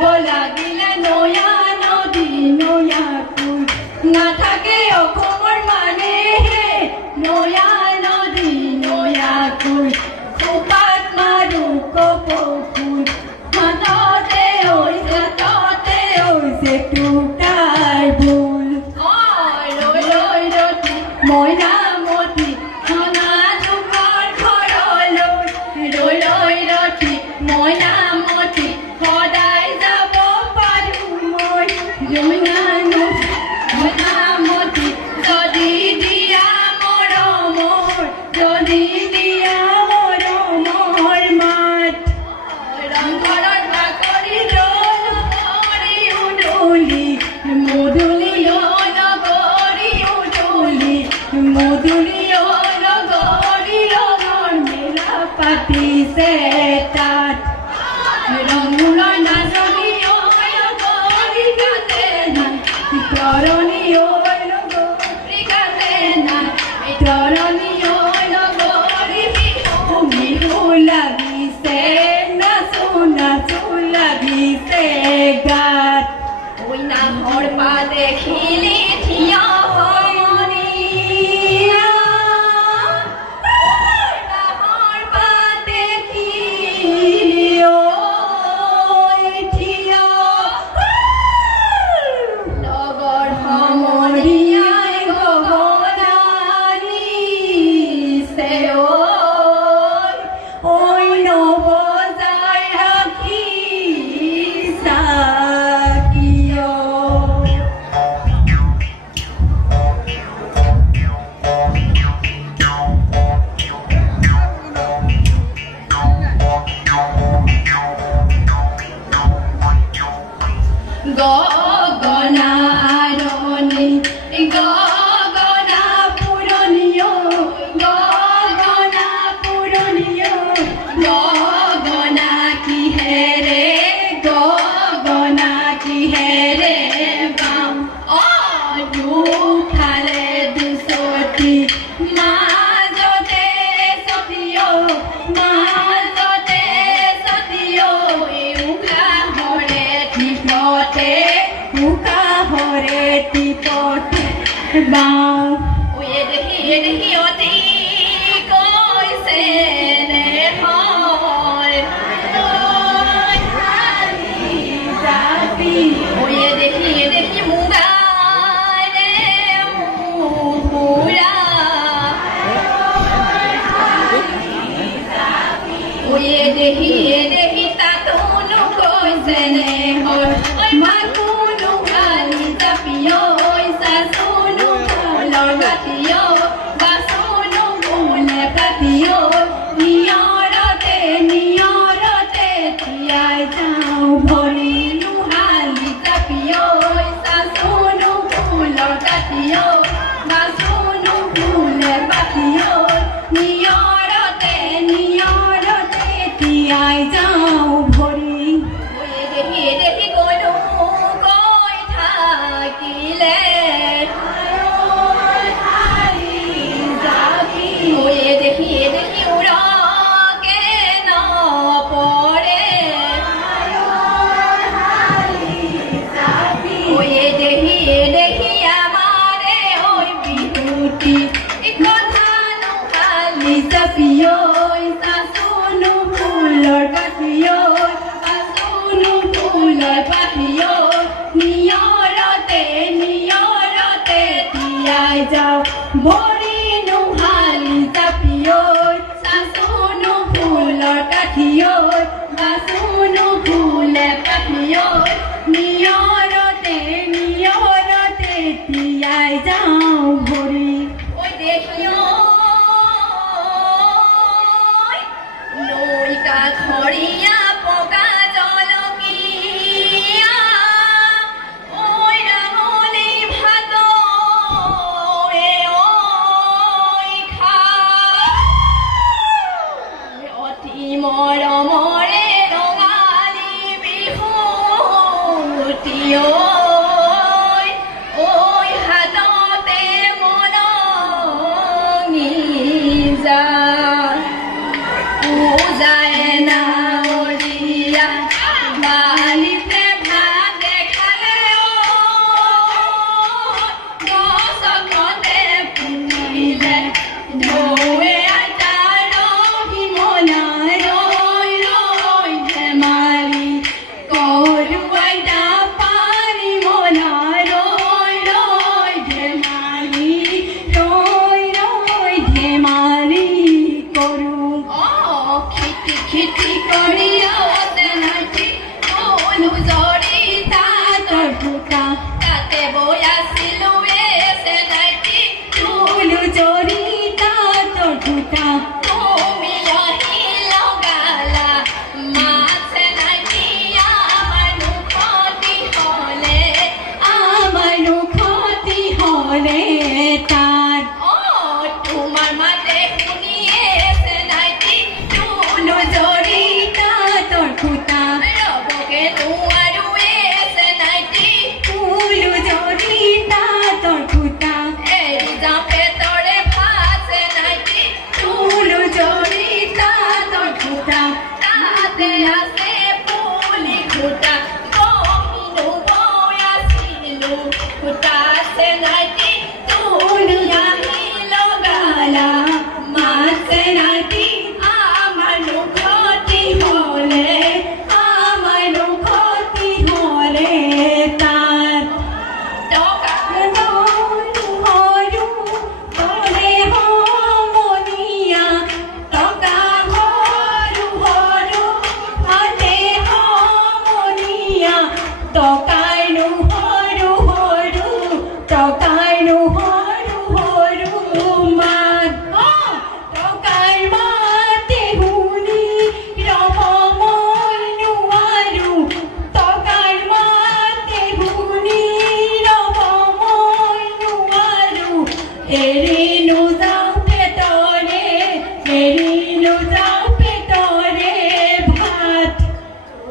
Bola, dile no ya no di হৈছে টুকাৰ ভুল মইনামতি ধনা দুখৰ ঘৰলৈ ৰৈ ৰখি মইনামতি সদায় যাব পাৰোঁ মই মইনামতি যদি দিয়া মৰমৰ যদি দিয়া মৰমৰ মাত ৰংঘৰৰ বাকৰি কৰি উদলি মধুলি নগৰী উদলি মধুলি নগৰী ৰঙৰ মেলা পাতিছে তাত ৰঙুলৰ নাচনী নগৰী গাতে নাই তৰণী নগৰী গাতে নাই তৰণী নগৰী বিহু লাগিছে নাচো নাচো লাগিছে গাত ঐ নাহৰ পা দেখিলি থিয় মৰমৰ খুটা তাতে বৈ আছিলো এছে নাইটি তুলু জৰিতা তোৰ খুটা তুমি লহি লগালা মাছে নাইটি আমাৰ মুখতি হলে তাত তোমাৰ মাতে শুনিয়ে এছে নাইটি তুলু জৰিতা তোৰ খুটা ৰবকে নোৱাৰো এছে নাইটি তুলু জৰিতা তোৰ খুটা এৰি যাওঁ পেটৰে ভাছে নাইটি তুলু জৰিতা তোৰ খুটা তাতে আছে পুলি খুটা বহিনো বৈ আছিলো খুটা আছে নাইটি তুলু আহি লগালা মাছে নাইটি আমাৰ মুখতি হলে তাত টকা সৰু বলে সমনীয়া টকা সৰু বলে সমনীয়া টকাইনো সৰু টকাইনো সৰু মাত টকাৰ মাতে শুনি ৰব মই নোৱাৰো টকাৰ মাতে শুনি ৰব মই নোৱাৰো এৰি নোযাওঁ পেটৰে ভাত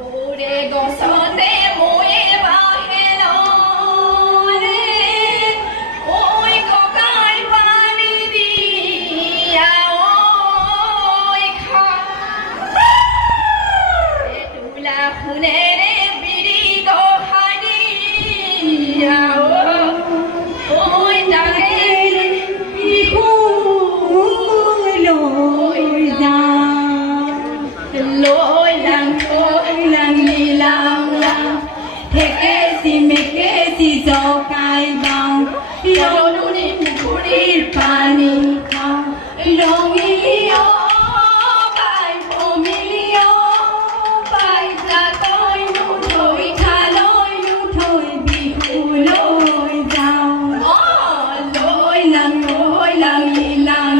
ওৰে গছতে ময়ে বাহেলৰে ঐ ককাৰ পানী দিয়া ঐ খা তোলা শুনেৰে বিৰি গহাৰিয়া ঐ তাকে বিহু লৈ যাং লীলাং ঠেকেচি মেকেচি জকাই যাওঁ ৰলুনি পুখুৰীৰ পানী খাওঁ ৰঙিলিও পাই পমিলিও পাই জাকৈ নুথৈ খালৈ নুথৈ বিহু লৈ যাওঁ লৈ লাং লীলাং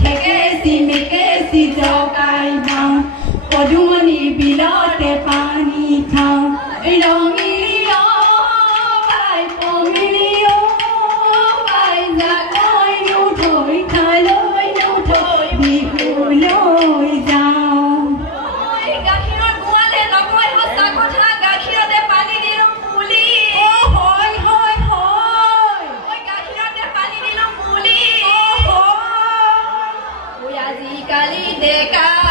ঠেকেচি মেকেচি জকাই যাওঁ পদুমণিৰ বিলতে পানী খাওঁ ৰঙিলিও পাই পমিলিও পাই জাকৈ নুথৈ খালৈ নুথৈ বিহু লৈ যাওঁ গাখীৰৰ গোৱালে নকয় সঁচা কথা গাখীৰতে পানী দিলোঁ পুলি হয় গাখীৰতে পানী দিলোঁ পুলি আজিকালি ডেকাই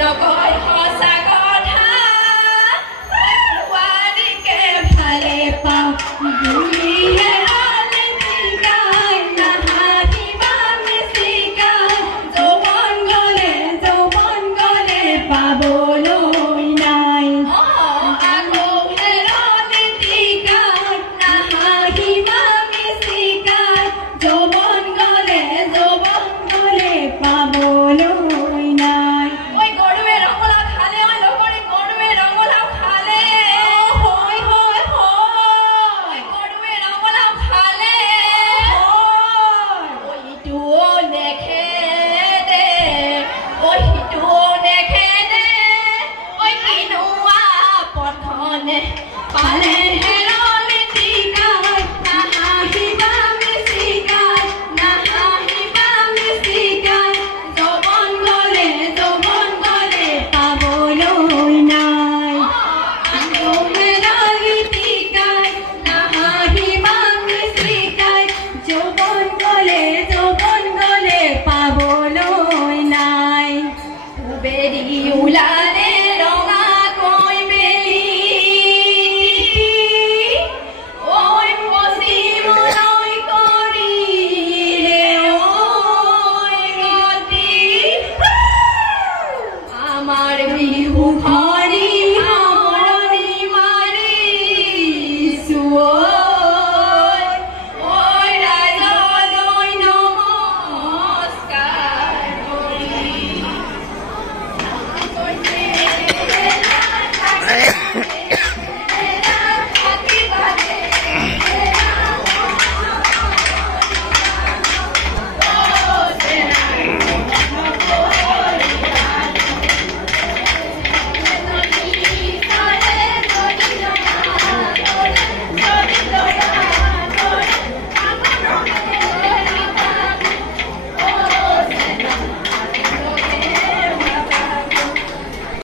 নকয় সঁচা